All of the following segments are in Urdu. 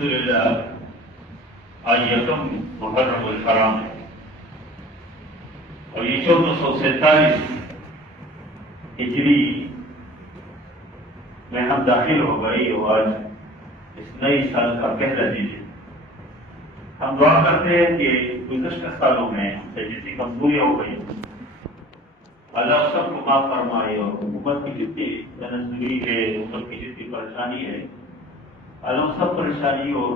الحمدللہ آج یکم محرم الحرام ہے اور یہ 1447 ہجری میں ہم داخل ہو گئے اور آج اس نئے سال کا پہلا دن ہے۔ ہم دعا کرتے ہیں کہ گزشتہ سالوں میں ہم سے جتنی کمزوریاں ہو گئی اللہ سب کو معاف فرمائے اور حکومت کی جتنی تنزلی ہے، امت کی جتنی پریشانی ہے، اللہ سب پریشانی اور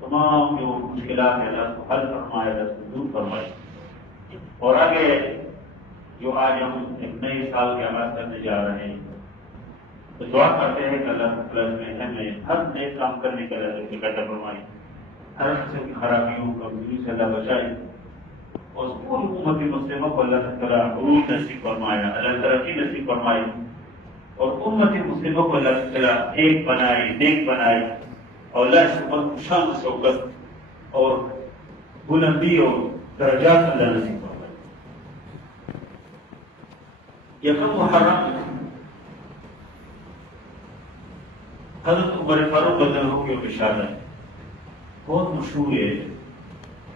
تمام جو مشکلات ہیں اللہ کو حل فرمائے، اللہ کو دور فرمائے۔ اور آگے جو آج ہم ایک نئے سال کے آغاز کرنے جا رہے ہیں تو دعا کرتے ہیں کہ اللہ تعالیٰ ہمیں ہر نئے کام کرنے کا اللہ اکٹھا فرمائے، ہر قسم کی خرابیوں کمزوری سے اللہ بچائے اور پوری امت مسلمہ کو اللہ تعالیٰ عروج نصیب فرمائے، اللہ ترقی نصیب فرمائے اور امت مسلمہ کو اللہ تعالیٰ ایک بنائے، نیک بنائے اور اللہ اس امت کو شان شوکت اور بلندی اور درجات اللہ نصیب فرمائے۔ یکم محرم حضرت عمر فاروق رضی اللہ عنہ کی بشارت بہت مشہور ہے۔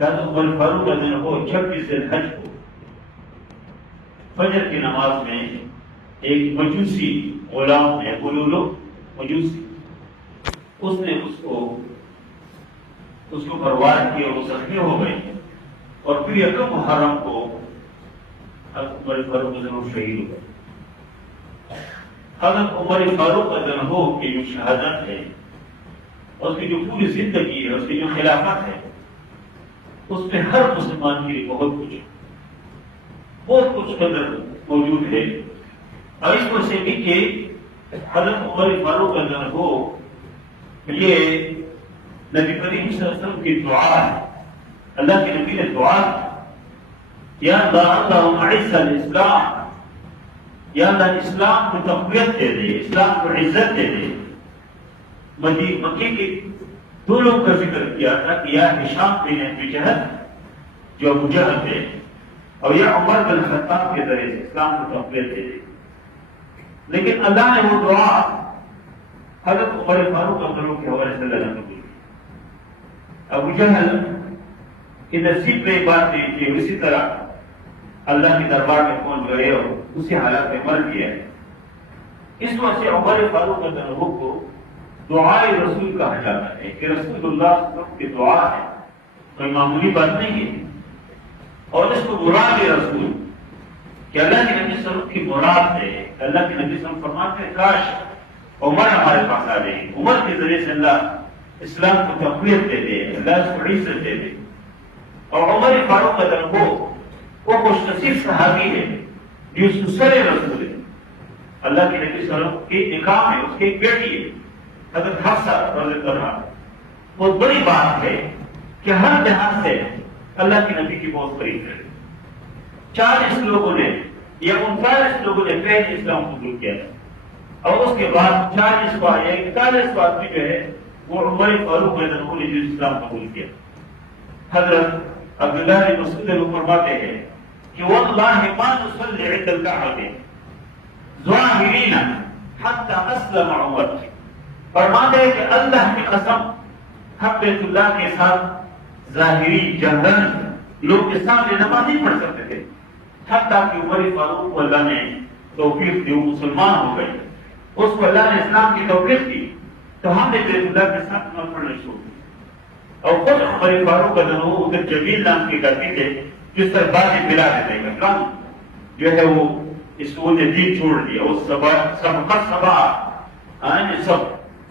حضرت عمر فاروق رضی اللہ عنہ 26 ذوالحج کو فجر کی نماز میں ایک مجوسی غلام ہے، بلولو مجوسی، اس نے اس کو پروار کیا اور وہ زخمی ہو گئے اور پھر یکم محرم کو حضرت عمر فاروق رضی اللہ عنہ شہید ہو گئے۔ حضرت عمر فاروق رضی اللہ عنہ کی جو شہادت ہے، اس کی جو پوری زندگی ہے، اس کی جو خلافت ہے، اس میں ہر مسلمان کے لیے بہت کچھ قدر موجود ہے۔ اور اس وجہ سے بھی کہ حضرت عمر فاروق رضی اللہ عنہ یہ نبی کریم صلی اللہ علیہ وسلم کی دعا ہے، اللہ کے نبی نے دعا کی، یا اللہ اللہم اعز الاسلام، یا اللہ اسلام کو تقویت دے دے، اسلام کو عزت دے دے۔ مکی کے دو لوگ کا ذکر کیا تھا کہ یا ہشام بن ابی جہل جو ابو جہل تھے اور یا عمر بن خطاب کے ذریعے سے اسلام کو تقویت دے دے، لیکن اللہ نے وہ دعا حضرت عمر فاروق رضی اللہ عنہ کے حوالے سے اللہ نے قبول کی۔ ابو جہل کی نصیب میں بات نہیں تھی، اسی طرح اللہ کے دربار میں پہنچ گئے اور اسی حالات میں مر گیا۔ اس وجہ سے عمر فاروق رضی اللہ عنہ کو دعائے رسول کہا جاتا ہے کہ رسول اللہ صلی اللہ علیہ وسلم کی دعا ہے، کوئی معمولی بات نہیں ہے۔ اور اس کو مراد رسول کہ اللہ کے نبی صلی اللہ علیہ وسلم کی مراد ہے، اللہ کے نبی صلی اللہ علیہ وسلم فرماتے ہیں کاش عمر ہمارے پاس آ جائے، عمر کے ذریعے سے اللہ اسلام کو تقویت دے دے، اللہ اس کو عزت دے دے۔ اور عمر فاروق رضی اللہ عنہ وہ خوش نصیب صحابی ہے جو سسر رسول ہے، اللہ کے نبی صلی اللہ علیہ وسلم کی نکاح میں اس کی ایک بیٹی ہے حضرت حفصہ رضی اللہ عنہا۔ بہت بڑی بات ہے کہ ہر جہاز سے اللہ کے نبی کی بہت قریب ہے۔ 40 لوگوں نے یا 39 لوگوں نے پہلے اسلام قبول کیا اور اس کے بعد 40 یا 41 آدمی جو ہے وہ عمر فاروق رضی اللہ عنہ نے اسلام قبول کیا۔ حضرت عبداللہ بن مسعود فرماتے ہیں کہ واللہ ما نصلی عند الکعبہ ظاہرین حتی اسلم عمر، فرماتے ہیں کہ اللہ کی قسم ہم بیت اللہ کے ساتھ ظاہری جہرن لوگ کے سامنے نماز نہیں پڑھ سکتے تھے، حتیٰ کہ عمر فاروق کو اللہ نے توفیق دی، وہ مسلمان ہو گئے، اس کو اللہ نے اسلام کی توفیق دی تو ہم نے بیت اللہ کے ساتھ نماز پڑھنا شروع کی۔ اور خود عمر فاروق ادھر جمیل نام کی کرتی تھے جس پر بازی ملا دیتے ہیں، کم جو ہے وہ اس کو دین چھوڑ دیا، وہ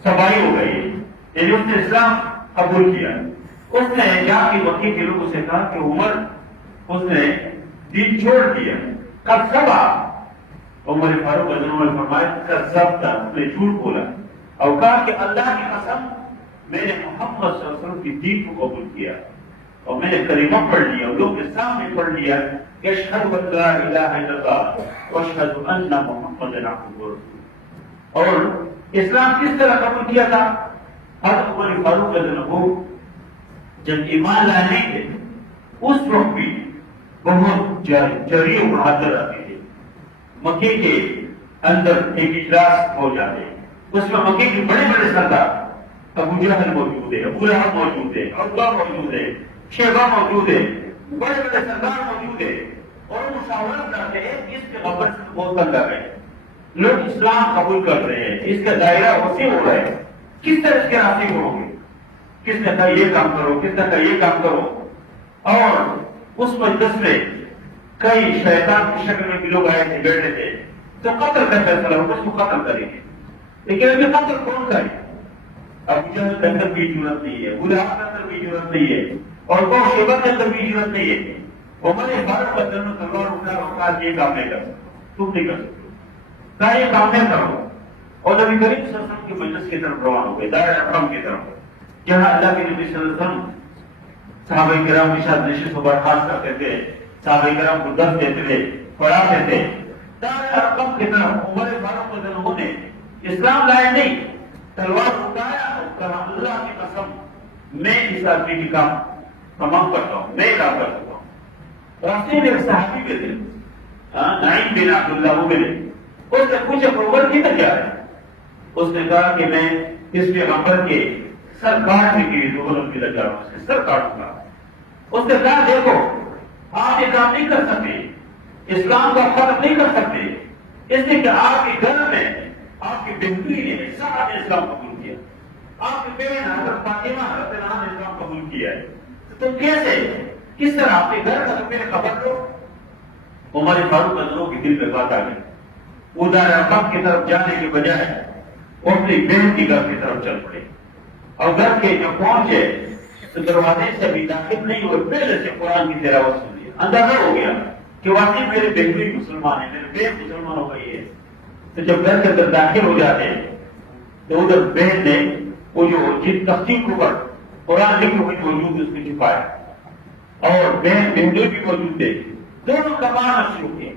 سبائی ہو گئی، یعنی اس نے اسلام قبول کیا۔ اس نے جا کے مکی کے لوگوں سے کہا کہ عمر اس نے دین چھوڑ دیا، کب سبا؟ عمر فاروق رضی اللہ عنہ نے فرمایا کذبت، اس نے جھوٹ بولا اور کہا کہ اللہ کی قسم میں نے محمد صلی اللہ علیہ وسلم کی دین کو قبول کیا اور میں نے کلمہ پڑھ لیا اور لوگ کے سامنے پڑھ لیا کہ اشہد ان لا الہ الا اللہ واشہد ان محمد عبدہ ورسولہ۔ اور اسلام کس طرح قبول کیا تھا؟ حضرت عمر فاروق رضی اللہ عنہ جب ایمان لانے کے اس وقت بھی بہت جری و بہادر آتے تھے۔ مکے کے اندر ایک اجلاس ہو جاتے، اس میں مکے کے بڑے بڑے سردار ابو جہل موجود ہے، ابو لہب موجود ہے، عتبہ موجود ہے، شیبہ موجود ہے، بڑے بڑے سردار موجود ہے، اور وہ مشاورت کرتے ہیں کہ اس کے خبر سے بہت بند کر رہے ہیں، لوگ اسلام قبول کر رہے ہیں، اس کا دائرہ وسیع ہو رہا ہے، کس طرح اس کے راضی کرو گے؟ کس نے کہا یہ کام کرو، کس نے کہا یہ کام کرو، اور اس مجلس میں کئی شیطان کی شکل میں بھی لوگ آئے تھے، بیٹھے تھے، تو قتل کا فیصلہ ہو اس کو قتل کریں گے، لیکن ابھی قتل کون کرے؟ ابو جہل کے اندر بھی ضرورت نہیں ہے، ابو لہب کے اندر بھی ضرورت نہیں ہے، اور وہ شیبہ کے اندر بھی ضرورت نہیں ہے، عمر فاروق کے اندر تلوار اٹھا یہ کام نہیں کر سکتے، تم نہیں کر سکتے، کہا یہ کام نہیں کرو، اور نبی کریم صلی اللہ علیہ وسلم کی مجلس کی طرف روان ہو گئے، دائرہ اکرم کی طرف، جہاں اللہ کے نبی صلی اللہ علیہ وسلم صحابہ کرام کے ساتھ نشست و برخاست کرتے تھے، صحابہ کرام کو درس دیتے تھے، پڑھاتے تھے، دائرہ اکرم کی طرف عمر فاروق کے انہوں نے اسلام لائے نہیں، تلوار اٹھایا اور کہا اللہ کی قسم میں اس آدمی کی کام تمام کرتا ہوں، میں کام کر سکتا ہوں۔ راستے میں ایک صحابی بھی تھے، نعیم بن عبداللہ، وہ ملے، اس نے پوچھا عمر کدھر جا رہے ہیں؟ اس نے کہا کہ میں اس پیغمبر کے سر کاٹنے کے لیے دو کی لگا رہا ہوں، اس کے سر کاٹوں گا۔ اس نے کہا دیکھو آپ یہ کام نہیں کر سکتے، اسلام کا فرق نہیں کر سکتے، اس لیے کہ آپ کے گھر میں آپ کی بہتری نے سارا نے اسلام قبول کیا، آپ کی بہن حضرت فاطمہ رضی اللہ عنہا نے اسلام قبول کیا ہے، تو کیسے کس طرح آپ کے گھر کا میرے خبر لو؟ عمر فاروق انہوں کے دل میں بات آ گئی، وہ دائرہ اکرم کی طرف جانے کے بجائے وہ اپنی بہن کی گھر کی طرف چل پڑے، اور گھر کے جب پہنچے تو دروازے سے بھی داخل نہیں ہوئے، پہلے سے قرآن کی تلاوت سن لی، اندازہ ہو گیا کہ واقعی میرے بہن مسلمان ہیں، میرے بہن مسلمان ہو گئی ہے۔ تو جب گھر کے اندر داخل ہو جاتے تو ادھر بہن نے وہ جو جن تختی کے اوپر قرآن لکھی ہوئی موجود اس میں چھپایا، اور بہن بہنوئی بھی موجود تھے، دونوں کا مارنا شروع کیا،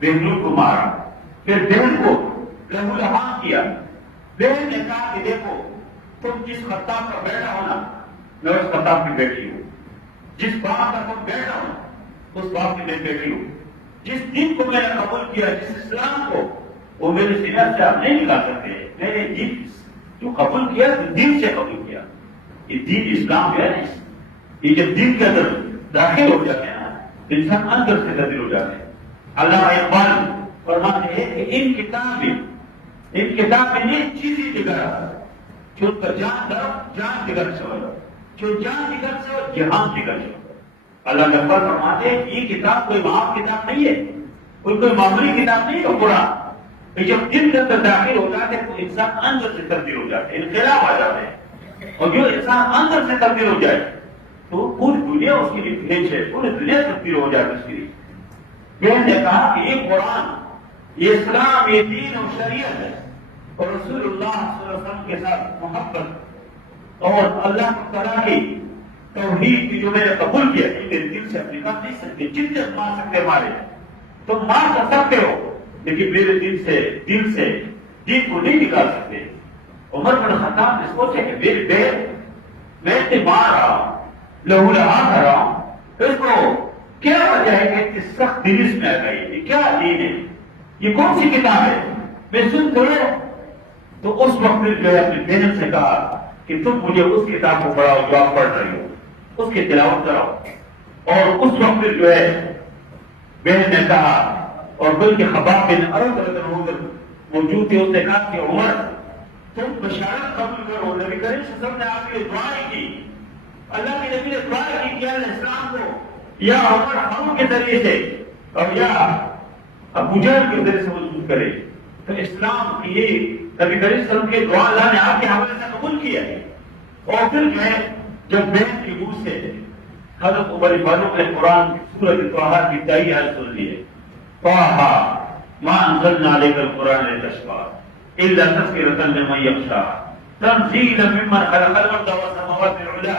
بہنوئی کو مارا، پھر بہن کو لہو لہان کیا۔ بہن نے کہا کہ دیکھو تم جس خطاب کا بیٹا ہو نا، میں اس خطاب کی بیٹی ہوں، جس باپ کا تم بیٹا ہو اس باپ کی میں بیٹی ہوں، جس دین کو میں نے قبول کیا، جس اسلام کو، وہ میرے سینہ سے آپ نہیں نکال سکتے، میں نے دین جو قبول کیا تو دین سے قبول کیا، یہ دین اسلام ہے نا، یہ جب دین کے اندر داخل ہو جاتے ہیں نا انسان اندر سے تبدیل ہو جاتے ہیں۔ اللہ اقبال فرماتے ہیں کہ ان کتاب میں یہ چیزیں دکھا چون کا جان طرف جان دگر سے چون جان دگر سے اور جہان دگر سے۔ اللہ اقبال فرماتے ہیں یہ کتاب کوئی معاف کتاب نہیں ہے، کوئی معمولی کتاب نہیں ہے قرآن، جب دل کے اندر داخل ہو جاتے تو انسان اندر سے تبدیل ہو جاتے، انقلاب آ جاتے ہیں، اور جو انسان اندر سے تبدیل ہو جائے تو پوری دنیا اس کی ریفلیکٹ ہے، پوری دنیا تبدیل ہو جاتی اس کی۔ میں نے کہا کہ یہ قرآن، یہ اسلام، یہ دین اور شریعت ہے، اور رسول اللہ صلی اللہ علیہ وسلم کے ساتھ محبت اور اللہ تعالیٰ کی توحید کی جو میں نے قبول کیا کہ میرے دل سے نکال نہیں سکتے، جتنے مار سکتے مارے، تم مار کر سکتے ہو لیکن میرے دل سے دین کو نہیں نکال سکتے۔ عمر بن خطاب نے سوچا کہ میری بہن میں اسے مار رہا ہوں، لہو لہان کر رہا ہوں، اس کو کیا وجہ ہے کہ اس سخت دل اس میں آ گئی، یہ کیا دین ہے، یہ کون سی کتاب ہے، میں سن کروں؟ تو اس وقت جو ہے اپنی بہن سے کہا کہ تم مجھے اس کتاب کو پڑھاؤ جو آپ پڑھ رہی ہو، اس کی تلاوت کراؤ۔ اور اس وقت جو ہے بہن نے کہا، اور بلکہ خباب بن ارد موجود تھے، اس نے کہا کہ عمر تم بشارت قبول کرو، نبی کریم صلی اللہ علیہ وسلم نے آپ کی دعائیں کی، اللہ کے نبی نے دعائیں کی کہ اسلام کو یا عمر ہم کے ذریعے سے اور یا ابو جہل کے ذریعے سے مضبوط کرے، تو اسلام کی یہ نبی کریم صلی اللہ علیہ وسلم کی دعا اللہ نے آپ کے حوالے سے قبول کیا ہے۔ اور پھر جو ہے جب بہن کی منہ سے حضرت عمر فاروق نے قرآن سورۃ طٰہٰ کی 23 آیت سن لی ہے، طٰہٰ ما انزلنا علیک القرآن لتشقیٰ الا تذکرۃ لمن یخشیٰ تنزیلا ممن خلق الارض والسماوات العلی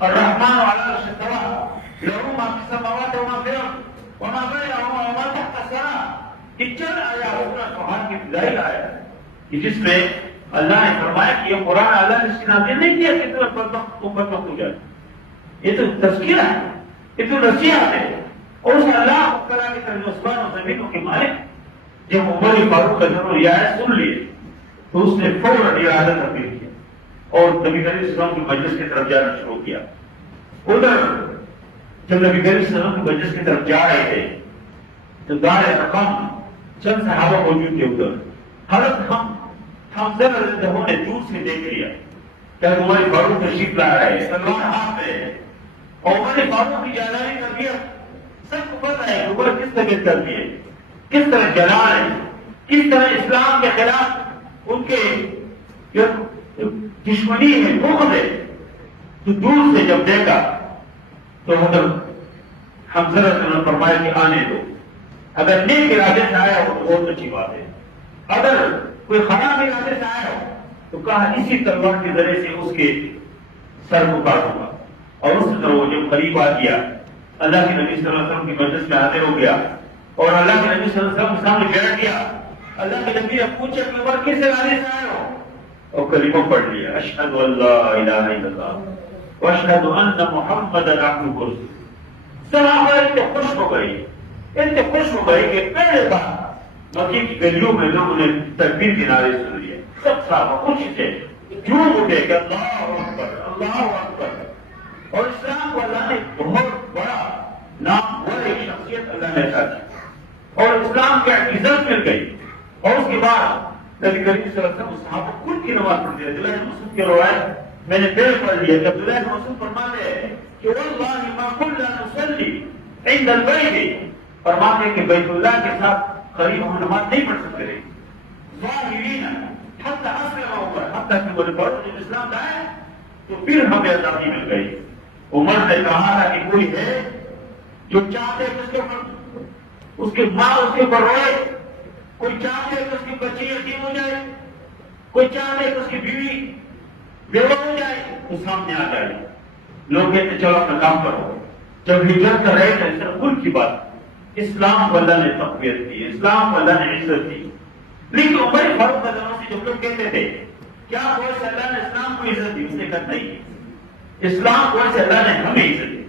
الرحمن علی العرش استویٰ له ما فی السماوات وما فی الارض وما بینہما وما تحت الثری۔ یہ چند آیات قرآن کی ابتدائی آیت ہے کہ جس میں اللہ نے فرمایا کہ یہ قرآن اللہ نے اس کی نازل نہیں کیا کہ تم بدبخت ہو جائے، یہ تو تذکرہ ہے، یہ تو نصیحت ہے، اور اس اللہ تعالیٰ کی طرف آسمان و زمینوں کے مالک جب عمر فاروق کا ضرور رعایت سن لیے تو اس نے فوراً ارادہ تبدیل کیا، اور نبی کریم صلی اللہ علیہ وسلم کی مجلس کی طرف جانا شروع کیا. ادھر جب نبی کریم صلی اللہ علیہ وسلم کی مجلس کی طرف جا رہے تھے تو دار رقم چند صحابہ موجود تھے ادھر. حضرت ہم ذرا نے دور سے دیکھ لیا کہ تمہاری فاروق تشریف لا رہے ہیں، تلوار ہاتھ میں ہے، اور ہمارے فاروق کی جانانی تربیت سب کو پتہ ہے اوپر کس طرح کرتی ہے، کس طرح جلال ہے، کس طرح اسلام کے خلاف ان کے دشمنی ہے، بغض ہے. تو دور سے جب دیکھا تو حضرت حمزہ رضی اللہ عنہ فرمایا کہ آنے دو. اگر نیک ارادے سے آیا ہو تو بہت اچھی بات ہے، اگر کوئی خراب ارادے سے آیا ہو تو کہا اسی تلوار کے ذریعے سے اس کے سر کو کاٹوں گا. اور اس طرح وہ جب قریب آ گیا اللہ کے نبی صلی اللہ علیہ وسلم کی مجلس میں حاضر ہو گیا اور اللہ کے نبی صلی اللہ علیہ وسلم کے سامنے بیٹھ گیا. اللہ کے نبی نے پوچھا کہ عمر کس ارادے سے آئے ہو؟ اور کلمہ پڑھ لیا، اشہد ان لا الہ الا اللہ واشہد ان محمدا عبدہ ورسولہ. صحابہ اتنے خوش ہو گئی، اتنے خوش ہو گئے کہ پہلے بار مکے کی گلیوں میں لوگوں نے تکبیر کے نعرے سن لیے. سب صحابہ خوشی سے جھوم اٹھے کہ اللہ اکبر اللہ اکبر. اور اسلام کو اللہ نے بہت بڑا نام اور ایک شخصیت اللہ نے عطا کی اور اسلام کی عزت مل گئی. اور اس کے بعد نبی کریم صلی اللہ علیہ وسلم صحابہ خود کی نماز پڑھتے ہیں. عبداللہ بن مسعود کی روایت میں نے پھر پڑھ لی ہے کہ عبداللہ بن مسعود فرماتے ہیں کہ واللہ ما كنا نصلي عند البيت، فرماتے ہیں کہ بیت اللہ کے ساتھ قریب ہم نماز نہیں پڑھ سکتے رہے. ظاہرین حتی اسلم عمر، حتی کہ وہ جب اسلام لائے تو پھر ہمیں آزادی مل گئی. عمر نے کہا تھا کہ کوئی ہے جو چاہتے کہ اس کے اوپر اس کے ماں اس کے اوپر روئے، کوئی چاہتے کہ اس کی بچی یتیم ہو جائے، کوئی چاہتے کہ اس کی بیوی بیوہ ہو جائے تو سامنے آ جائے. لوگ کہتے چلو اپنا کام کرو. جب ہجرت کر رہے تھے صرف کل کی بات، اسلام کو اللہ نے تقویت دی، اسلام کو اللہ نے عزت دی. لیکن عمر فاروق رضی اللہ عنہ سے جو لوگ کہتے تھے کیا کوئی سے اللہ نے اسلام کو عزت دی، اس نے کہا نہیں، اسلام کو سے اللہ نے ہمیں عزت دی.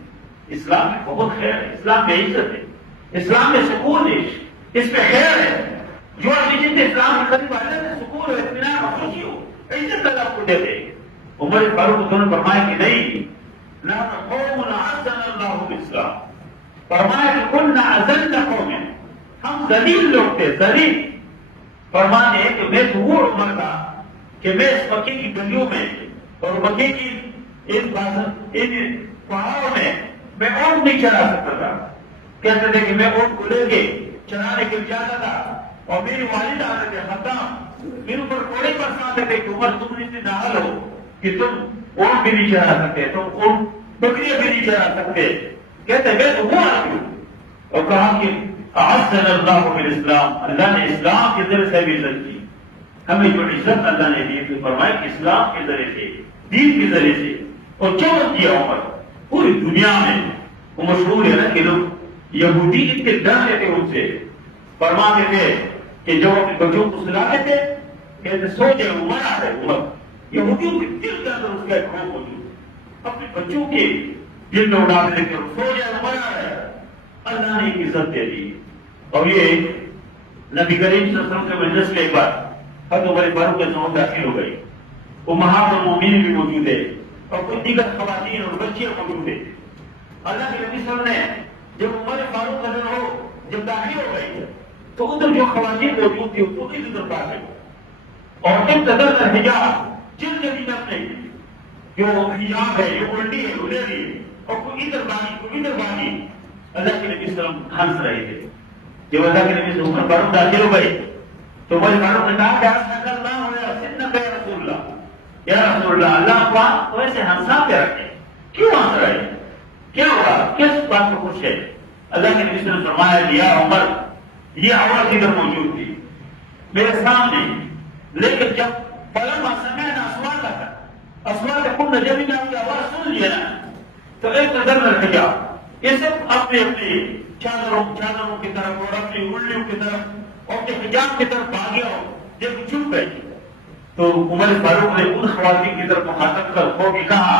اسلام میں بہت خیر ہے، اسلام میں عزت ہے، اسلام میں سکون ہے، اس میں خیر ہے. جو آدمی جتنے اسلام کے قریب آ جاتے سکون ہو، اطمینان اور خوشی ہو، عزت اللہ کو دیتے. عمر فاروق نے فرمایا کہ نہیں، نحن قوم اعزنا اللہ بالاسلام، فرمایا کہ كنا اذل قوم، ہم ذلیل لوگ تھے، ذلیل. فرماتے ہیں کہ میں تو وہ عمر تھا کہ میں اس مکے کی گلیوں میں اور مکے کی ان پہاڑوں میں اونٹ نہیں چلا سکتا تھا. کہتے تھے کہ میں اونٹ کو لے کے چرانے کے لیے جاتا تھا اور میری والد آتے تھے خدام میرے اوپر کوڑے برساتے تھے کہ عمر تم اتنے نااہل ہو کہ تم اونٹ بھی نہیں چلا سکتے، تم اونٹ بکریاں بھی نہیں چلا سکتے. کہتے میں تو وہ آدمی ہوں. اور کہا کہ اعزنا اللہ بالاسلام، اللہ نے اسلام کے ذریعے سے بھی عزت کی. ہمیں جو عزت اللہ نے دی تو فرمایا کہ اسلام کے ذریعے سے، دین کے ذریعے سے. اور کیا کیا عمر پوری دنیا میں وہ مشہور ہے نا کہ لوگ یہودی اتنے ڈرتے تھے ان سے. فرماتے تھے کہ جب اپنے بچوں کو سلاتے تھے کہتے سو جائے عمر آ رہے. عمر یہودیوں کے دل کے اندر اس کا ایک خوف موجود، اپنے بچوں کے دل میں اڑا دے کے سو جائے عمر آ رہا ہے. اللہ نے ایک عزت دے دی. اور یہ نبی کریم صلی اللہ علیہ وسلم کے مجلس میں ایک بار حضرت عمر فاروق کے سامنے داخل ہو گئی. امہات المومنین بھی موجود ہے اور کچھ دیگر خواتین اور بچے موجود ہیں. اللہ کے نبی صلی اللہ علیہ وسلم نے جب عمر فاروق رضی اللہ عنہ جب داخل ہو گئی تو ادھر جو خواتین موجود تھی وہ کس ادھر داخل اور جب تدر حجاب جن نبی نے اپنے جو حجاب ہے جو الٹی ہے ادھر ہے اور کوئی ادھر بانی کوئی ادھر بانی. اللہ کے نبی صلی اللہ علیہ وسلم ہنس رہے تھے. جب اللہ کے نبی سے عمر فاروق داخل ہو گئے تو عمر فاروق نے کہا کہ رسول اللہ، یا رسول اللہ، اللہ پاک ویسے ہنسا پہ رکھے، کیوں ہنس رہے ہیں، کیا ہوا، کس بات کو خوش ہے؟ اللہ کے نبی صلی اللہ علیہ وسلم فرمایا یا عمر، یہ عورت ادھر موجود تھی میرے سامنے، لیکن جب فلما سمعنا اصواتکم، جب میں آپ کی آواز سن لیا نا تو ایک نظر نہ حجاب، یہ سب اپنے اپنے چادروں کی طرف اور اپنی اڑلیوں کی طرف اور اپنے حجاب کی طرف بھاگے اور جب چھپ گئی. تو عمر فاروق نے ان خواتین کی طرف مخاطب کر ہو کے کہا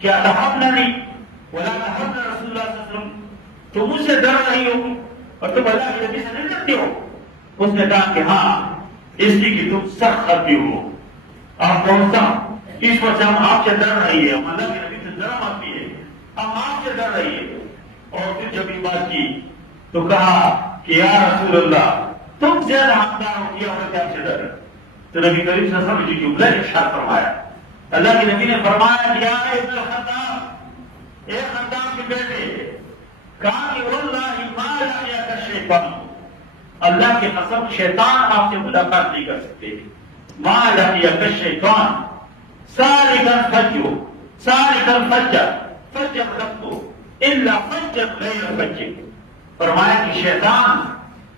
کیا تحبنی ولا تحبن رسول اللہ صلی اللہ علیہ وسلم، تم مجھ سے ڈر رہی ہو اور تم اللہ کے نبی سے نہیں ڈرتے ہو؟ اس نے کہا کہ ہاں، اس لیے کہ تم سخت خطی ہو، آپ بہت سخت اس وجہ سے ہم آپ سے ڈر رہی ہے، ہم اللہ کے نبی سے ڈر آتی ہے، ہم آپ سے ڈر رہی ہے۔ اور پھر جب یہ بات کی تو کہا کہ یا رسول اللہ تم زیادہ حقدار ہو کیا اور کیا آپ سے ڈر؟ تو نبی کریم صلی اللہ علیہ وسلم نے جملہ ارشاد فرمایا، اللہ کے نبی نے فرمایا کہ یا ابن الخطاب، اے خطاب کے بیٹے، کہا کہ واللہ ما لقیک الشیطان، اللہ کی قسم شیطان آپ سے ملاقات نہیں کر سکتے، ما لقیک الشیطان سالکا فجو سالکا فجر فجر ربو الا فجر غیر فجر، فرمایا کہ شیطان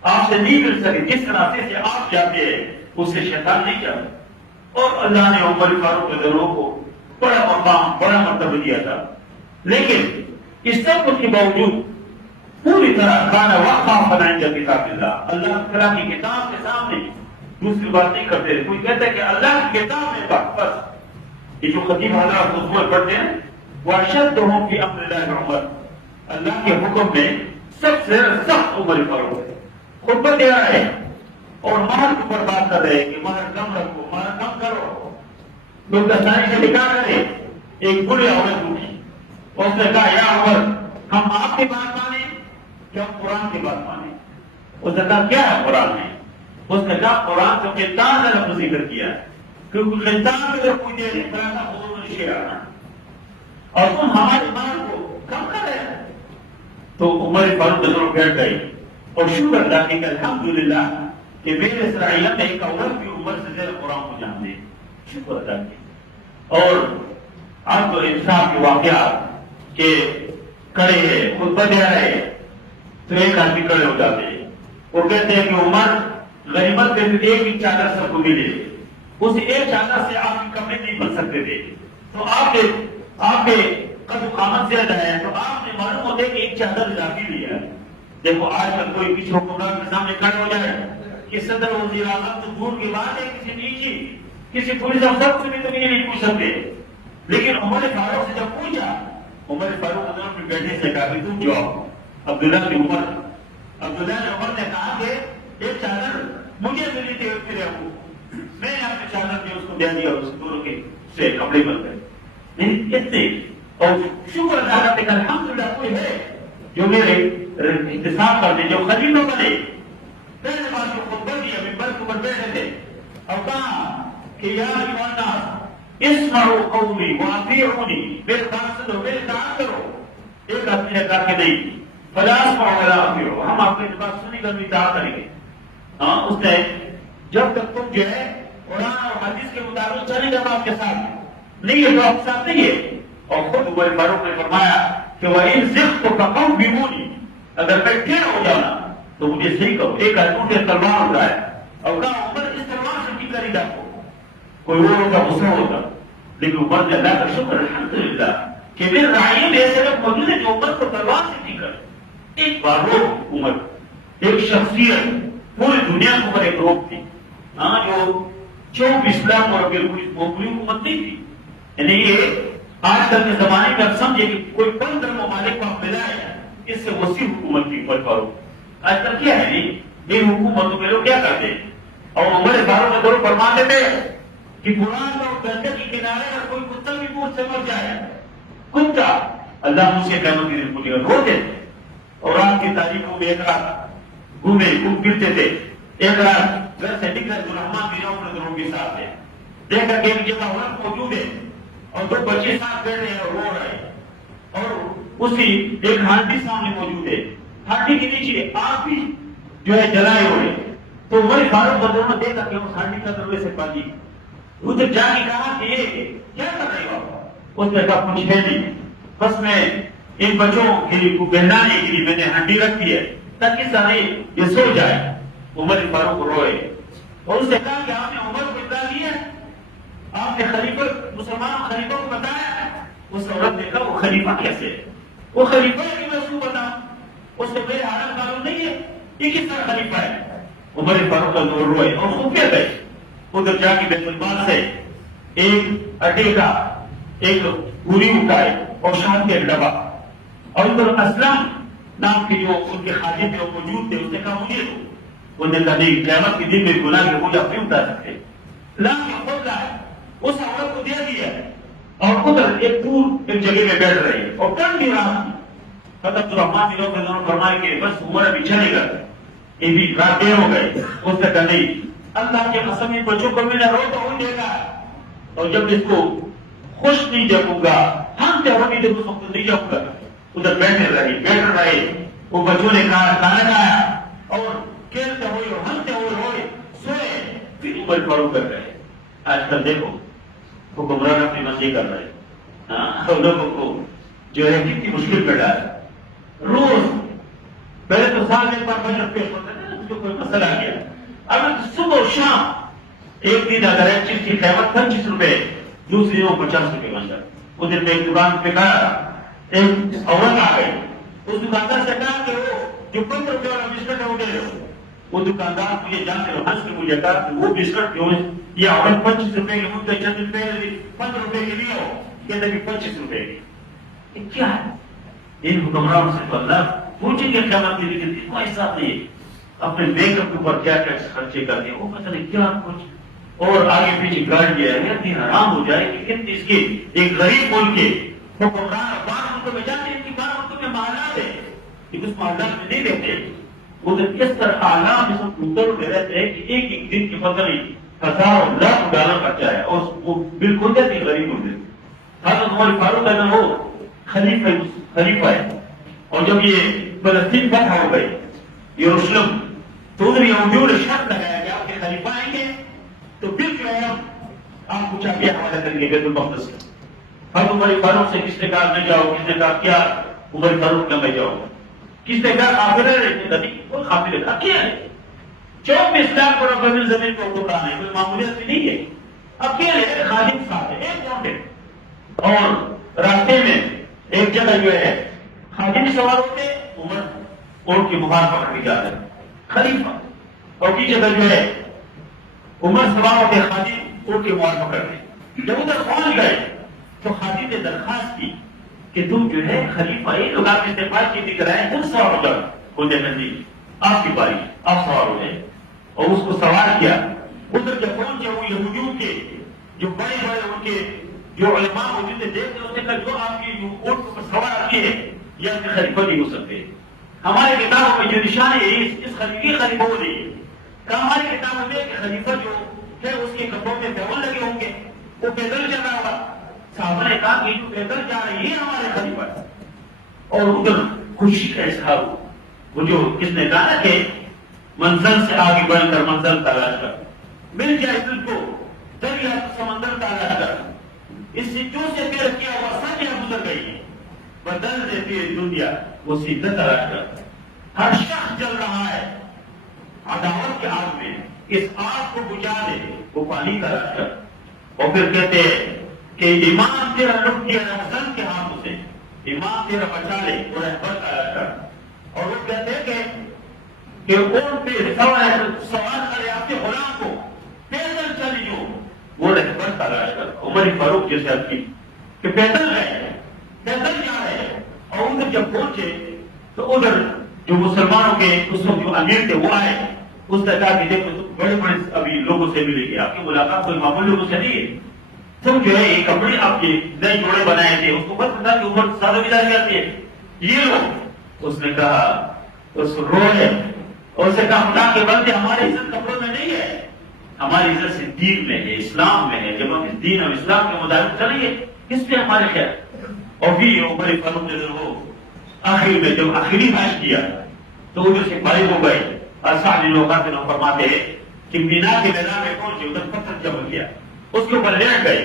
آپ سے نہیں مل سکے، جس راستے سے آپ جاتے ہیں اس سے شیطان نہیں جاتا۔ اور اللہ نے عمر فاروق رضی اللہ عنہ کو بڑا مقام بڑا مرتبہ دیا تھا، لیکن اس سب کے باوجود پوری طرح کھانا وقفا عند کتاب اللہ، اللہ تعالیٰ کی کتاب کے سامنے دوسری بات نہیں کرتے تھے۔ کوئی کہتا ہے کہ اللہ کی کتاب میں بس، یہ جو خطیب حضرات عمر پڑھتے ہیں وہ اشدهم فی امر اللہ عمر، اللہ کے حکم میں سب سے سخت عمر فاروق ہے۔ خطبہ دے رہا ہے اور مہر کے اوپر بات کر رہے ہیں کہ مہر کم رکھو، مہر کم کرو، لوگ دستانے سے نکاح کرے۔ ایک بڑی عورت اٹھی، اس نے کہا یا عمر ہم آپ کی بات مانیں کہ ہم قرآن کی بات مانیں؟ اس نے کہا کیا ہے قرآن میں؟ اس نے کہا قرآن تو خطان کا لفظ ذکر کیا ہے، کیونکہ خطان میں اگر کوئی دے نہیں پڑا تھا حضور نے شعر آنا، اور تم ہماری مہر کو کم کر رہے ہیں۔ تو عمر فاروق ضرور بیٹھ گئی اور شکر ادا کی کہ الحمدللہ کہ میرے اسرائیل میں ایک عورت بھی عمر سے زیادہ قرآن کو جانتے، شکر ادا کی۔ اور اب انصاف کے واقعات کہ کڑے ہیں خطبہ دے رہے تو ایک آدمی کڑے ہو جاتے ہیں، وہ کہتے ہیں کہ عمر غنیمت میں ایک ہی چادر سب کو ملے، اس ایک چادر سے آپ کے کپڑے نہیں بن سکتے تھے، تو آپ کے قد و قامت زیادہ ہے تو آپ نے معلوم ہوتا ہے کہ ایک چادر اضافی لیا ہے۔ دیکھو آج کل کوئی کسی حکمران کے سامنے کھڑا ہو جائے کہ صدر وزیر اعظم تو دور کی بات ہے، کسی نیچی کسی پولیس افسر سے بھی تو نہیں پوچھ سکتے، لیکن عمر فاروق سے جب پوچھا، عمر فاروق اپنے بیٹے سے کہا کہ تم جاؤ، عبداللہ نے عمر نے کہا کہ ایک چادر مجھے ملی تھی میرے ابو، میں نے اپنی چادر کی اس کو دے دیا، اس دونوں کے سے کپڑے بن گئے۔ اتنے اور شکر ادا کرتے کہ الحمدللہ کوئی ہے جو میرے انتصاب کر دے، جو خلیفہ بنے۔ پہلے بات جو خطبہ دیا منبر کے اوپر بیٹھے تھے اور کہا کہ یا ایھا الناس اسمعوا قولی واطیعونی، میرے بات سنو، میرے اطاعت کرو۔ ایک آدمی نے کہا کہ نہیں، فلا اسمع ولا اطیع، ہم آپ کی بات سنیں گے، اطاعت کریں گے۔ ہاں اس نے جب تک تم جو ہے قرآن اور حدیث کے مطابق چلے گا آپ کے ساتھ، نہیں یہ تو آپ کے ساتھ نہیں ہے۔ اور خود عمر فاروق نے فرمایا کہ وَإِن زِغْتُ فَقَوِّمُونِی، اگر میں ٹیڑھ ہو جانا تو مجھے صحیح کہو۔ ایک آدمی نے تلوار اٹھایا اور کہا عمر اس تلوار سے کی کری ڈاکو، کوئی اور ہوتا غصہ ہوتا، لیکن عمر نے اللہ کا شکر الحمدللہ کہ میرے رعیے میں ایسے لوگ موجود ہیں جو عمر کو تلوار سے کی کر۔ ایک بار روک عمر، ایک شخصیت پوری دنیا کے اوپر ایک روک تھی، ہاں جو چوب اسلام اور پوری حکومت نہیں تھی۔ یعنی یہ آج کل کے زمانے میں آپ سمجھے کہ کوئی 15 ممالک کو آپ ملائے اس سے وسیع حکومت کی عمر فاروق۔ آج کل کیا ہے نہیں یہ حکومتوں میں لوگ کیا کرتے ہیں، اور عمر فاروق میں ضرور فرما دیتے کہ قرآن اور گنگا کے کنارے اگر کوئی کتا بھی پوچھ سے مر جائے، کتا اللہ مجھ سے قیامت کی دن پوچھے گا، روتے تھے۔ اور رات کی تاریخوں میں ایک رات گھومے پھرتے تھے، ایک رات گھر سے نکل الرحمان بن عوف رضی اللہ عنہ کے ساتھ ہے، دیکھا کہ ایک جگہ عورت موجود ہے اور دو بچے ساتھ بیٹھ رہے ہیں اور رو رہے ہیں، اور اسی ایک ہانڈی سامنے موجود ہے، ہانڈی کے نیچے آگ بھی جو ہے جلائے ہوئے، تو عمر فاروق رضی اللہ عنہ نے دیکھا کہ اس ہانڈی کا دروازے سے پانی، ادھر جا کے کہا کہ یہ کیا کر رہے ہو؟ اس نے کہا کچھ ہے نہیں، بس میں ان بچوں کے لیے بہلانے کے لیے میں نے ہانڈی رکھی ہے تاکہ سارے یہ سو جائے۔ عمر فاروق روئے اور اس نے کہا کہ آپ نے عمر کو اطلاع دی ہے، آپ نے خلیفہ مسلمان خلیفہ کو بتایا؟ اس عورت نے کہا وہ خلیفہ کیسے ہے؟ وہ خلیفہ ہے کہ میں اس کو بتاؤں؟ اس نے میرے حالت معلوم نہیں ہے، یہ کس طرح خلیفہ ہے؟ عمر فاروق کا دور روئے اور خفیہ گئے، ادھر جا کے بیت المال سے ایک اٹے کا ایک پوری اٹھائے اور شہد کے ایک ڈبا، اور ادھر اسلم نام کے جو ان کے خادم تھے وہ موجود تھے، اس نے کہا مجھے دو۔ انہوں نے کہا نہیں، قیامت کے دن میں گناہ کے بوجھ آپ نہیں اٹھا سکتے، لا کے خود لائے اس عورت کو دے دیا اور ادھر ایک جگہ میں بیٹھ رہی ہے اور ٹن بھی رہا. حضرت الرحمن بن عوف فرمائے کہ بس عمر ابھی چلے گا, یہ بھی رات دیر ہو گئی. اس نے کہا نہیں, اللہ کے قسم ان بچوں کو میں نے رو تو ہو دے گا, اور جب اس کو خوش نہیں دیکھوں گا, ہم تہوار نہیں دیکھوں تو نہیں جاؤں گا. ادھر بیٹھ رہے وہ بچوں نے کھانا کھایا اور کھیلتے ہوئے اور ہنستے ہوئے سوئے. پھر عمر فاروق کر رہے. آج کل دیکھو حکمران اپنی مرضی کر رہے, لوگوں کو جو ہے کتنی مشکل پہ ڈالا. روز پہلے تو سال میں ایک بار بجٹ پیش ہوتا ہے, اس کو کوئی مسئلہ آ گیا. اب صبح اور شام ایک دن اگر ایک چیز کی قیمت 25 روپے, دوسری وہ 50 روپے بن جائے. اس دن میں ایک دکان پہ کہا, ایک عورت آ گئی. اس دکاندار سے کہا کہ وہ جو 15 روپے والا بسکٹ ہے وہ دے دو. وہ دکاندار مجھے جان کے ہنس کے مجھے کہا کہ وہ بسکٹ کیوں ہے, یہ عورت 25 روپے کی مجھے 15 روپے کی نہیں ہو, کہتے کہ 25 روپے کی. کیا ہے ان حکمرانوں سے تو اللہ پوچھیں گے قیامت کے دن کہ تمہارے ساتھ نہیں اپنے میک اپ کے اوپر کیا ٹیکس خرچے کر دیں, وہ پتہ نہیں کیا کچھ, اور آگے پیچھے گاڑی ہے. اتنی حرام ہو جائے کہ کتنی اس کی ایک غریب ملک کے حکمران 12 ملکوں میں جاتے ہیں, ان کی 12 ملکوں میں محلات ہے, لیکن اس محلات میں نہیں رہتے. وہ اس طرح آلام اس اتر میں رہتے ہیں کہ ایک ایک دن کی پتہ نہیں ہزاروں لاکھ ڈالر خرچہ ہے, اور وہ بالکل دیتے غریب ہوتے. حضرت عمر فاروق اگر ہو خلیفہ ہے, اور جب یہ فلسطین فتح ہو گئی یروشلم, تو ادھر یہودیوں نے شرط لگایا کہ آپ کے خلیفہ آئیں گے تو پھر جو ہے آپ کو چاہیے حوالہ کریں گے بیت المقدس سے. حضرت عمر فاروق سے کس نے کہا میں جاؤ, کس نے کہا کیا عمر فاروق کا میں جاؤں, کس نے کہا قافلہ رہے, کوئی قافلہ تھا کیا ہے 24 لاکھ پر زمین زمین کو ٹکرانا ہے, کوئی معمولیت بھی نہیں ہے. اب کیا ہے خادم صاحب ہے ایک موٹے, اور راستے میں ایک جگہ جو ہے خادم سوار ہوتے, عمر اونٹ کی مہار پکڑ کے جاتے خلیفہ, اور کی جگہ جو ہے عمر سوار ہوتے خادم اونٹ کی مہار پکڑ کے. جب ادھر پہنچ گئے تو خادم نے درخواست کی کہ تم جو ہے خلیفہ, یہ لوگ آپ استعمال کی دکھ رہے ہیں, تم سوار ہو جاؤ. خود جی آپ کی باری, آپ سوار ہو جائیں, اور اس کو سوار کیا. ادھر جب پہنچے وہ یہودیوں کے جو بڑے بڑے ان کے جو علماء موجود تھے, دیکھتے اس نے کہا جو آپ کی اونٹ پر سوار آتی ہے یہ آپ کے خلیفہ نہیں ہو سکتے. ہمارے کتابوں میں جو نشان ہے اس خلیفہ ہو نہیں ہے. ہماری کتابوں میں کہ خلیفہ جو ہے اس کے کپڑوں میں پیون لگے ہوں گے, وہ پیدل چل رہا ہوگا. صحابہ نے کہا کہ جو پیدل جا رہی ہے ہمارے خلیفہ, اور ادھر خوشی کا اظہار ہو. وہ جو کس نے کہا نا کہ منزل سے آگے بڑھ کر منزل تلاش کر, مل جائے دل کو دریا سمندر تلاش کر, اس سچوں سے پیر کیا ہوا سچ گزر گئی, بدل دیتی ہے دنیا وہ سیدھا تلاش کر. ہر شخص جل رہا ہے عداوت کے آگ میں, اس آگ کو بجھا دے وہ پانی تلاش کر. اور پھر کہتے ہیں کہ ایمان تیرا لٹ گیا رہزن کے ہاتھوں سے, ایمان تیرا بچا لے وہ رہبر تلاش کر. اور وہ کہتے ہیں کہ اونٹ پہ سوار کرے آپ کے غلام کو, پیدل چلی جو وہ رہبر تلاش کر. عمر فاروق جیسے آپ کی کہ پیدل گئے, پیدل جا رہے ہیں, اور ادھر جب پہنچے تو ادھر جو مسلمانوں کے اس وقت جو امیر تھے وہ آئے. اس نے کہا کہ دیکھو بڑے بڑے ابھی لوگوں سے ملے گی, آپ کی ملاقات کوئی معمولی لوگوں سے نہیں ہے. تم جو ہے یہ کپڑے آپ کے نئے جوڑے بنائے تھے, اس کو بس بتا کہ عمر سادہ ودا کرتی ہے, یہ لوگ. اس نے کہا اس روئے, اور اسے کہا خدا کے بندے ہماری عزت کپڑوں میں نہیں ہے, ہماری عزت سے دین میں ہے, اسلام میں ہے. جب ہم اس دین اور اسلام کے مطابق چلیں گے اس پہ ہمارے خیر. اور پھر عمر فاروق نے وہ آخر میں جب آخری بات کیا تو ادھر سے فارغ ہو گئے. اسعد لوگات نے فرماتے ہیں کہ مینا کے میدان میں پہنچے, ادھر پتھر جمع کیا, اس کے اوپر لیٹ گئے,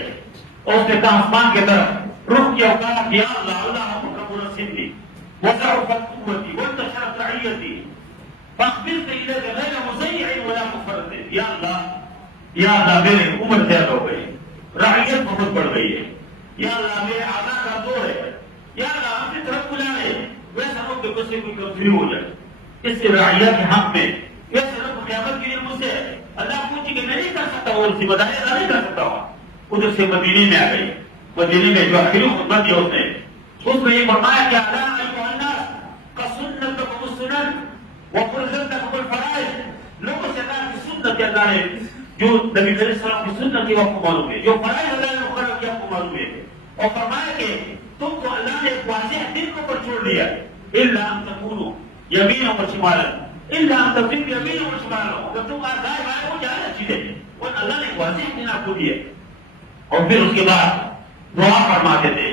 اور اس نے کہا آسمان کی طرف رخ کیا, کہا کہ یا اللہ اللہ رب العالمین وسعت قوتي وانتشرت رعيتي فاخبرت الى غير مزيع ولا مفرط. یا اللہ میرے عمر زیادہ ہو گئی, رعیت بہت بڑھ گئی ہے, یا اللہ میرے اعلیٰ کا دور ہے, یا اللہ اپنی طرف بلا لے, ویسا ہو کہ کسی کوئی کمزوری ہو جائے اس سے رعیت کے حق میں, ویسے رب قیامت کے لیے مجھ سے اللہ پوچھے کہ میں نہیں کر سکتا ہوں, اور ذمہ داری ادا نہیں کر سکتا ہوں. ادھر سے مدینے میں آ گئی. مدینے میں جو آخری خطبہ دیا اس میں یہ فرمایا کہ اعلیٰ وفرزت لكم الفرائض, لوگوں سے کہا کہ سنت اللہ نے جو نبی علیہ السلام کی سنت کی آپ کو معلوم ہے، جو فرائض اللہ نے مقرر کیا آپ کو معلوم ہے، اور فرمایا کہ تم کو اللہ نے ایک واضح دن کو پر چھوڑ دیا، الا ان تکونوا یمینا و شمالا، الا ان تکونوا یمینا و شمالا، جب تم دائیں بائیں ہو جائے چیزیں، اور اللہ نے ایک واضح دن آپ کو دیا. اور پھر اس کے بعد دعا فرماتے تھے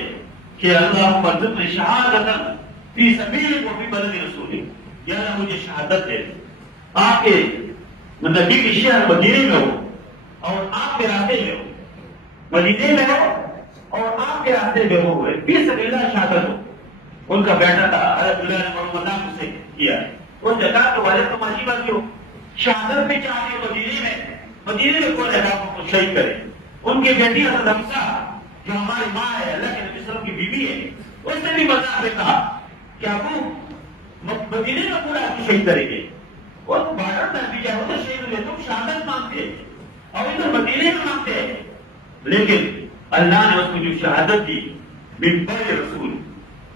کہ اللہم ارزقنی شہادۃ فی سبیلک و فی بلد رسولک، یا اللہ مجھے شہادت دے آپ کے نبی کے شہر مدینے میں ہو اور آپ کے راستے میں ہو، مدینے میں ہو اور آپ کے راستے میں ہو گئے، فی سبیل اللہ شہادت ہو. ان کا بیٹا تھا حضرت اللہ نے محمد سے کیا، اس نے کہا کہ والد تم عجیب کیوں شہادت بھی چاہتے ہو مدینے میں کون ہے آپ کو شہید کرے. ان کی بیٹی حضرت حفصہ جو ہماری ماں ہے، اللہ کے نبی صلی اللہ علیہ وسلم کی بیوی ہے، اس نے بھی مذاق میں کہا کہ ابو مدینے میں پورا آپ کو شہید کریں گے، اور بارہ نتیجہ ہو تو شہید ہوئے، تم شہادت مانگتے اور ادھر مدینے میں مانگتے. لیکن اللہ نے اس کو جو شہادت دی منبر رسول،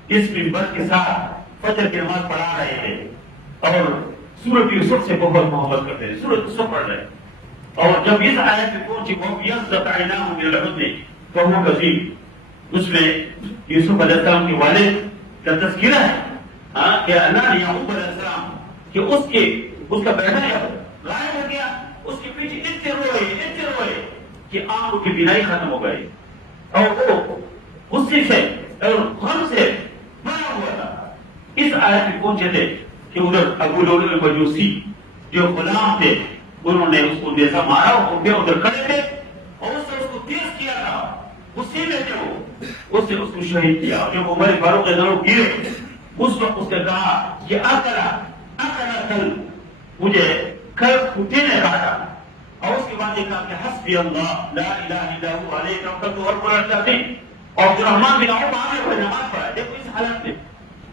اس منبر کے ساتھ فجر کی نماز پڑھا رہے تھے اور سورۃ یوسف سے بہت محبت کرتے ہیں، سورۃ یوسف پڑھ رہے. اور جب اس آیت میں پہنچی وہ یصدق عیناہ من الحزن فهو کظیم، اس میں یوسف علیہ السلام کے والد کا تذکرہ ہے کہ اللہ نے یعقوب علیہ السلام کہ اس کا بیٹا غائب ہو گیا، اس کے پیچھے اتنے روئے کہ آنکھوں کی بینائی ختم ہو گئی، اور وہ غصے سے اور غم سے مرا ہوا تھا. اس آیت میں پہنچے تھے کہ ادھر ابو لؤلؤ المجوسی جو غلام تھے، انہوں نے اس کو جیسا مارا، ادھر کھڑے تھے اور اس نے اس کو تیز کیا تھا، غصے میں تھے وہ، اس نے اس کو شہید کیا. جب عمر فاروق گرے اس وقت اس نے کہا کہ اکلا کل مجھے کل کتے نے کاٹا، اور اس کے بعد یہ کہا کہ حسبی اللہ لا الہ الا هو علیہ توکلت وهو رب العرش العظیم. اور عبد الرحمن بن عوف آگے ہوئے نماز پڑھا. دیکھو اس حالت میں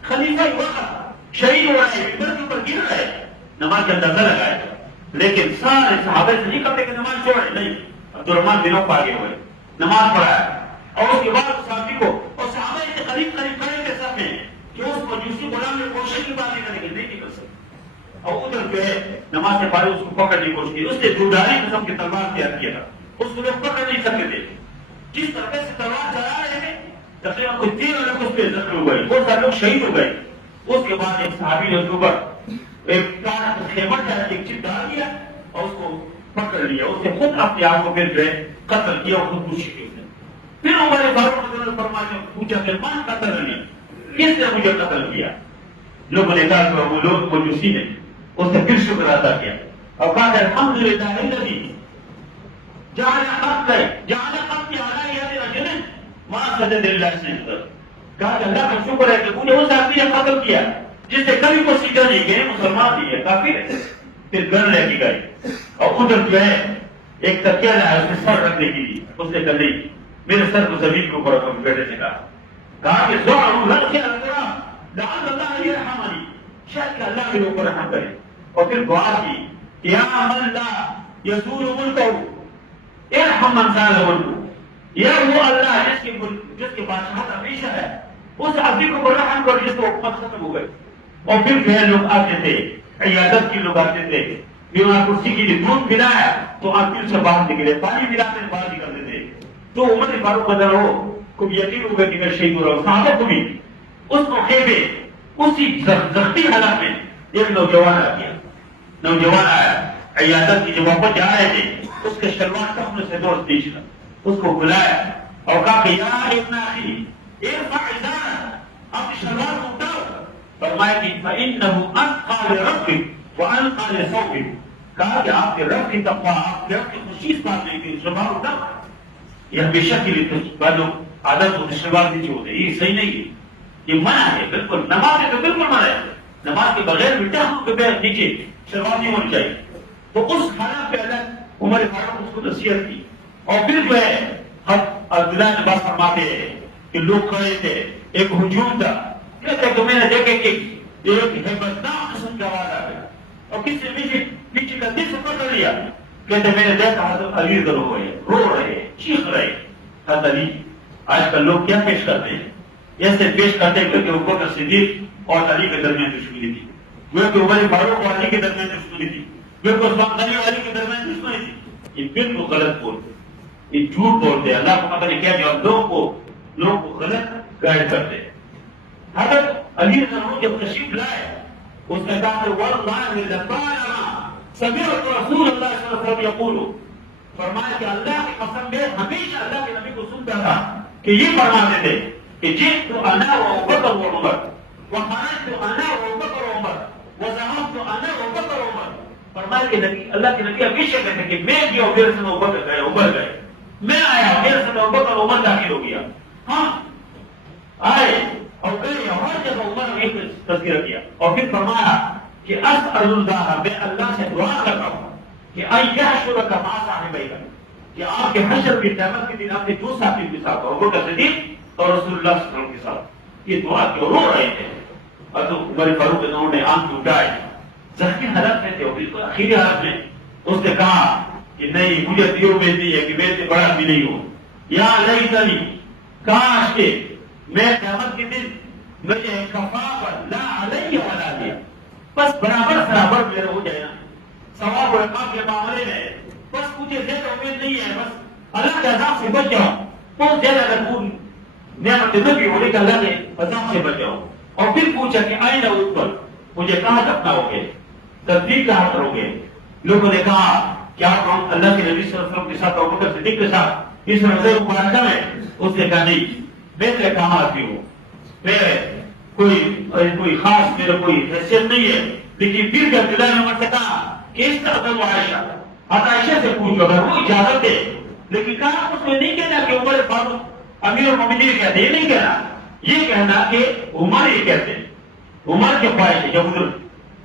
خلیفہ وقت شہید ہو رہے ہیں، منبر کے اوپر گر رہے ہیں، نماز کا اندازہ لگائے، لیکن سارے صحابہ سے نہیں کرتے کہ نماز چھوڑے، نہیں، عبد الرحمن بن عوف آگے ہوئے نماز پڑھا، اور اس کے بعد صحابی کو اور صحابہ اتنے قریب کھڑے تھے سب میں کہ اس مجوسی غلام نے کوشش کی بات نہیں کریں گے، نہیں کر سکتے. اور ادھر جو ہے نماز سے پہلے اس کو پکڑنے کی کوشش کی، اس نے دودھاری قسم کی تلوار تیار کیا تھا، اس کو لوگ پکڑ نہیں سکتے تھے. جس طرح سے تلوار چلا رہے تھے تقریباً کوئی 13 لوگ اس پہ زخمی ہو گئے، بہت سارے لوگ شہید ہو گئے. اس کے بعد ایک صحابی نے اس کے اوپر ایک خیمہ ایک چپ ڈال دیا اور اس کو پکڑ لیا، اس نے خود اپنے آپ کو پھر جو ہے قتل کیا اور خودکشی کی. پھر عمر فاروق نے فرمایا پوچھا کہ من قتل نہیں، کس نے مجھے قتل کیا؟ لوگوں نے کہا کہ وہ لوگ مجوسی نے. اس نے پھر شکر ادا کیا اور کہا کہ الحمدللہ الذی جعل قتلی علی ید رجل ما سجد للہ سجدہ. کہا کہ اللہ کا شکر ہے کہ تو نے اس آدمی نے قتل کیا جس نے کبھی کو سجدہ نہیں کیا، مسلمان نہیں ہے، کافر ہے. پھر گن لے کے گئے اور ادھر جو ہے ایک تکیہ لایا اس نے سر رکھنے کے لیے. اس نے کہا نہیں، میرے سر کو زمین کے اوپر رکھو. بیٹے نے کہا کہ زعروا لك يا الله لعل الله يرحمني، شاید کہ اللہ میرے اوپر رحم کرے. اور پھر دعا کی یا من لا یزول ملکہ ارحم من زال ملکہ، یا وہ اللہ جس کے بادشاہت ہمیشہ ہے اس آدمی کو رحم کر جس کو حکومت ختم ہو گئی. اور پھر جو لوگ آتے تھے، عیادت کے لوگ آتے تھے، بیمار کرسی کے لیے دودھ پلایا تو آنکھوں سے باہر نکلے، پانی پلاتے باہر نکلتے تھے. تو عمر فاروق بدر ہو کو یقین ہو گیا کہ میں شہید ہو رہا ہوں. صحابہ کو بھی اس موقع پہ اسی زخمی حالت میں ایک نوجوان آ گیا. نوجوان آیا عیادت کی جب واپس جا رہے تھے، اس کے شلوار کپڑے سے دوست نیچلا، اس کو بلایا اور کہا کہ یا ابن اخی ارفع ازارک، اپنی شلوار کو اٹھاؤ. فرمایا کہ فإنه أتقى لربك وأنقى لثوبك. کہا کہ آپ کے رب کی تقوی، آپ کے رب کی خوشی اس بات نہیں کہ شلوار اٹھاؤ. یہ ہمیشہ کے لیے بعضوں عادت ہوتی شلوار نیچے ہوتے، یہ صحیح نہیں ہے، یہ منع ہے بالکل. نماز میں تو بالکل منع ہے، نماز کے بغیر بیٹا ہم کے پیر نیچے شلوار نہیں ہونی چاہیے. تو اس حالت پہ اللہ عمر فاروق اس کو نصیحت کی. اور پھر جو ہے عبداللہ نے بات فرماتے ہیں کہ لوگ کھڑے تھے، ایک ہجوم تھا، کہتے تو میں نے دیکھا کہ ایک ہیبتناک قسم کا آواز آ گیا اور کسی نے پیچھے کا دل سے پکڑ لیا. کہتے میں نے دیکھا حضرت علی ادھر ہو گئے، رو رہے، چیخ رہے. حضرت علی آج کل لوگ کیا پیش کرتے ہیں؟ ایسے پیش کرتے ہیں کہ ابوبکر صدیق اور علی کے درمیان دشمنی تھی، وہ کہ عمر فاروق اور علی کے درمیان دشمنی تھی، وہ کہ عثمان غنی اور علی کے درمیان دشمنی تھی. یہ بالکل غلط بولتے، یہ جھوٹ بولتے، اللہ کو پتہ نہیں کیا جو لوگوں کو غلط گائیڈ کرتے ہیں۔ حضرت علی رضی اللہ عنہ جب تشریف لائے، اس نے کہا کہ واللہ لطالما سمعت رسول اللہ صلی اللہ علیہ وسلم یقول، فرمایا کہ اللہ کی قسم میں ہمیشہ اللہ کے نبی کو سنتا تھا کہ یہ فرماتے تھے کہ جئت انا وابوبکر وعمر وخرجت انا وابوبکر وعمر وذهبت انا وابوبکر وعمر، فرمایا کہ اللہ کے نبی ہمیشہ کہتے ہیں کہ میں گیا میرے سے ابوبکر گئے، عمر گئے، میں آیا میرے سے ابوبکر عمر داخل ہو گیا، ہاں آئے اور گئے، ہر جگہ عمر نے تذکرہ کیا، اور پھر فرمایا کہ اسأل اللہ، میں اللہ سے دعا کرتا ہوں کہ ان یحشرک مع صاحبیک، کہ آپ کے حشر کی قیامت کے دن آپ نے دو ساتھی کے ساتھ، ابو بکر صدیق اور رسول اللہ صلی اللہ علیہ وسلم کے ساتھ، یہ دعا کیوں رو رہے تھے؟ اور تو عمر فاروق انہوں نے آنکھ اٹھائے، زخمی حالت میں تھے، اور بالکل آخری حالت میں اس نے کہا کہ نہیں، مجھے دیو بیٹی ہے کہ میں سے بڑا بھی نہیں ہوں، یا لیتنی، کاش کہ میں قیامت کے دن مجھے کفاف لا علیہ ولا علیہ، بس برابر میرا ہو جائے نا ثواب و عقاب کے معاملے میں، بس مجھے زیادہ امید نہیں ہے، بس اللہ کے عذاب سے بچ جاؤ، بہت زیادہ رکون نعمت نبی ہونے کا اللہ کے عذاب سے بچ جاؤ۔ اور پھر پوچھا کہ آئین اوپر، مجھے کہاں دفنا ہوگے، تصدیق کہاں کرو گے؟ لوگوں نے کہا کیا آپ اللہ کے نبی صلی اللہ علیہ وسلم کے ساتھ ابو بکر صدیق کے ساتھ اس روضہ مبارکہ میں؟ اس نے کہا نہیں، میں تیرے کہاں آتی ہوں، میں کوئی خاص میرا کوئی حیثیت نہیں ہے، لیکن پھر کیا ابتدائی عمر سے کہا کہ اس طرح تو عائشہ سے پوچھو اگر وہ اجازت ہے، لیکن کہا اس نے نہیں کہنا کہ عمر فاروق امیر المومنین کہتے، یہ نہیں کہنا، یہ کہنا کہ عمر یہ کہتے ہیں، عمر کے خواہش ہے۔ جب ادھر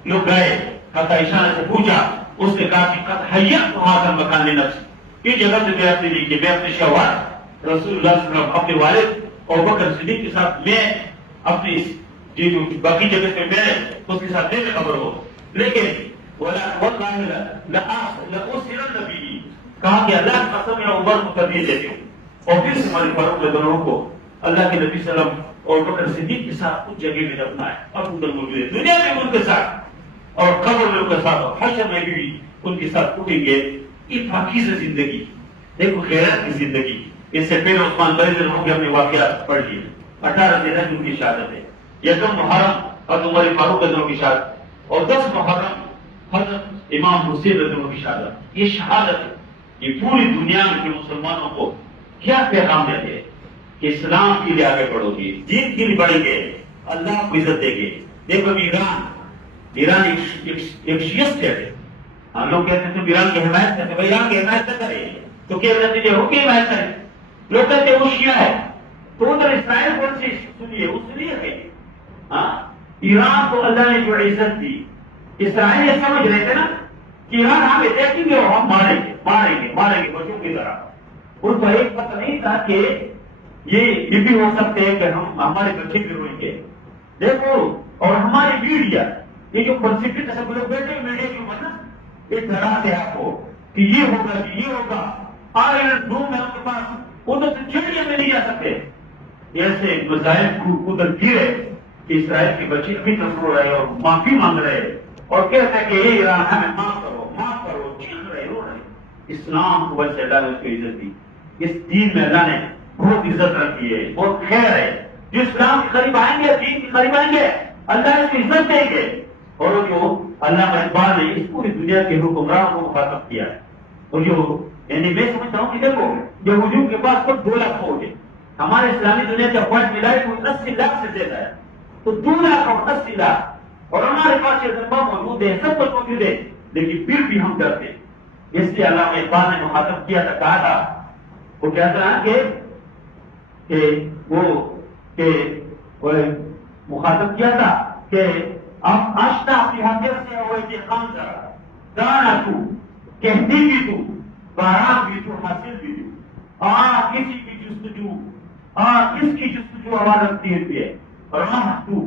لوگ گئے، حضرت عائشہ سے پوچھا، اس نے کہا کہ قد حیّأت هذا المکان لنفسی، یہ جگہ سے میں اپنے لیے، میں اپنے شوہر رسول اللہ صلی اللہ علیہ وسلم، اپنے والد اور بکر صدیق کے ساتھ، میں اپنی یہ جو باقی جگہ پہ میں اس کے ساتھ میں خبر ہو، لیکن کہا کہ اللہ کی قسم میں عمر کو تربیت دیتے ہوں، اور پھر سے ہمارے فاروق رضی اللہ عنہ کو اللہ کے نبی صلی اللہ علیہ وسلم اور بکر صدیق کے ساتھ اس جگہ میں دفنا ہے، اب ادھر موجود ہے، دنیا میں ان کے ساتھ اور قبر میں ان کے ساتھ اور حشر میں بھی ان کے ساتھ اٹھیں گے۔ یہ پاکیزہ زندگی، دیکھو غیرت کی زندگی۔ اس سے پہلے عثمان غنی رضی اللہ عنہ کے اپنے واقعات پڑھ لیے، 18 دن ان کی شہادت ہے، یکم محرم حضرت عمر فاروق رضی اللہ عنہ کی شہادت، اور 10 محرم حضرت امام حسین رضی اللہ عنہ کی شہادت۔ یہ شہادت ہے، یہ پوری دنیا کے مسلمانوں کو کیا پیغام دیتے ہیں کہ اسلام کے لیے آگے بڑھو گے، دین کے لیے بڑھیں گے، اللہ کو عزت دیں گے۔ دیکھو ایران ایک شیعہ ہے، ہم لوگ کہتے ہیں تم ایران کی حمایت کرتے ہیں، ایران کی حمایت نہ کرے تو کیا نتیجہ ہو کہ حمایت کرے؟ لوگ کہتے ہیں وہ شیعہ ہے، تو ادھر اسرائیل کون سی سنیے اس لیے ہے۔ ہاں، ایران کو اللہ نے جو عزت دی، اسرائیل یہ سمجھ رہے تھے نا کہ ایران ہمیں دیکھیں گے اور ہم ماریں گے بچوں کی طرح۔ ان کو ایک پتہ نہیں تھا کہ یہ بھی ہو سکتے ہیں کہ ہمارے بچے بھی روئیں گے۔ دیکھو، اور ہماری میڈیا، یہ جو کنسپٹ سب لوگ بیٹھے میڈیا کی مدد ایک ڈراتے آپ کو کہ یہ ہوگا کہ یہ ہوگا، آئرن روم ہے ان کے پاس، ادھر سے چڑیا میں نہیں جا سکتے۔ ایسے مزائل ادھر گرے کہ اسرائیل کے بچے ابھی تک رو رہے اور معافی مانگ رہے اور کہتے ہیں کہ یہ ایران ہمیں معاف کرو، چیخ رہے رو رہے۔ اسلام کو وجہ سے اللہ نے اس کو عزت دی، اس دین میں اللہ نے بہت عزت رکھی ہے، بہت خیر ہے۔ جو اسلام کے قریب آئیں گے، دین کے قریب آئیں گے، اللہ اس کو عزت دیں گے۔ اور جو اللہ کا اقبال نے اس پوری دنیا کے حکمرانوں کو مخاطب کیا ہے، اور جو یعنی میں سمجھتا ہوں کہ دیکھو یہودیوں کے پاس خود 2 لاکھ فوج ہے، ہمارے اسلامی دنیا کا فوج ملائی وہ 80 لاکھ سے زیادہ ہے، تو 2 لاکھ اور 80 لاکھ، اور ہمارے پاس یہ ذمہ موجود ہے، سب کچھ موجود ہے، لیکن پھر بھی ہم ڈرتے ہیں۔ اس لیے اللہ کے اقبال نے مخاطب کیا تھا، کہا تھا، وہ کہتا ہے کہ مخاطب کیا تھا کہ اب آشنا اپنی حقیقت سے ہوئے کہ خام ذرا دانا تو کہتی بھی تو باران بھی تو حاصل بھی تو کسی کی جستجو کس کی جستجو آواز رکھتی ہے، راہ تو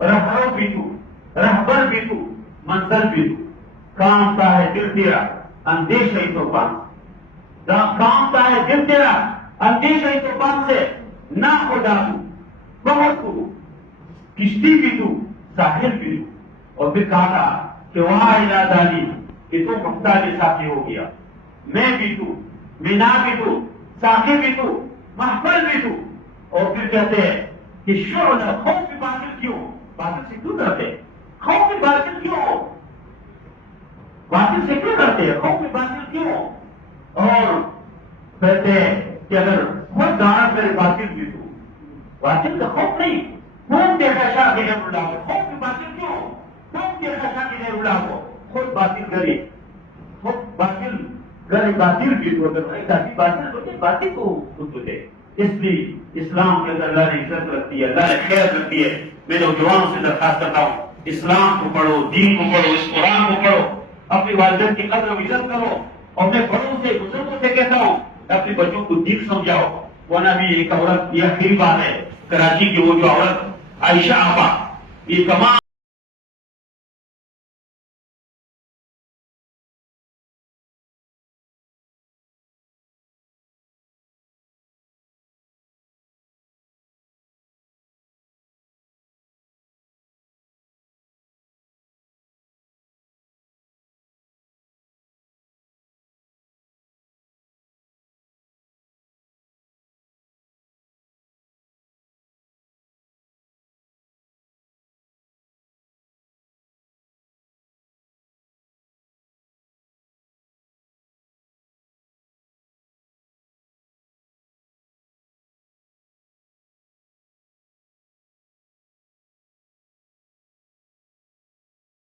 رہبر بھی تو رہبر بھی تو منزل بھی تو، کامتا ہے دل تیرا اندیش ہی تو پاس، کامتا ہے دل تیرا اندیش ہی تو پاس سے، نہ خدا تو بہت تو کشتی بھی تو ساحل بھی تو۔ اور پھر کہا تھا کہ وہاں ارادانی کہ تو محتاج ساتھی ہو گیا، میں بھی تو، مینا بھی تو، ساقی بھی تو، محفل بھی تو. اور پھر کہتے ہیں کہ شعلہ خوف باطل کیوں؟ باطل سے کیوں ڈرتے ہیں؟ خوف باطل کیوں؟ باطل سے کیوں ڈرتے ہیں؟ خوف باطل کیوں؟ اور کہتے ہیں کہ اگر خود دانا کرے باطل بھی تو، باطل کا خوف نہیں. خوف دیکھا شاہ کی غیر اللہ کو، خوف باطل کیوں؟ خوف دیکھا شاہ کی غیر اللہ کو، خود باطل کرے، خود باطل کرے باطل بھی تو، اگر تاکہ باطل کو باطل کو خود دے. اس لیے اسلام کے اندر اللہ نے عزت رکھتی ہے، اللہ نے خیر رکھتی ہے. میں نوجوانوں سے درخواست کرتا ہوں، اسلام کو پڑھو، دین کو پڑھو، اس قرآن کو پڑھو، اپنی والدین کی قدر و عزت کرو. اور میں بڑوں سے بزرگوں سے کہتا ہوں اپنے بچوں کو دین سمجھاؤ. ورنہ بھی ایک عورت، یہ آخری بات ہے، کراچی کی وہ جو عورت عائشہ آپا، یہ تمام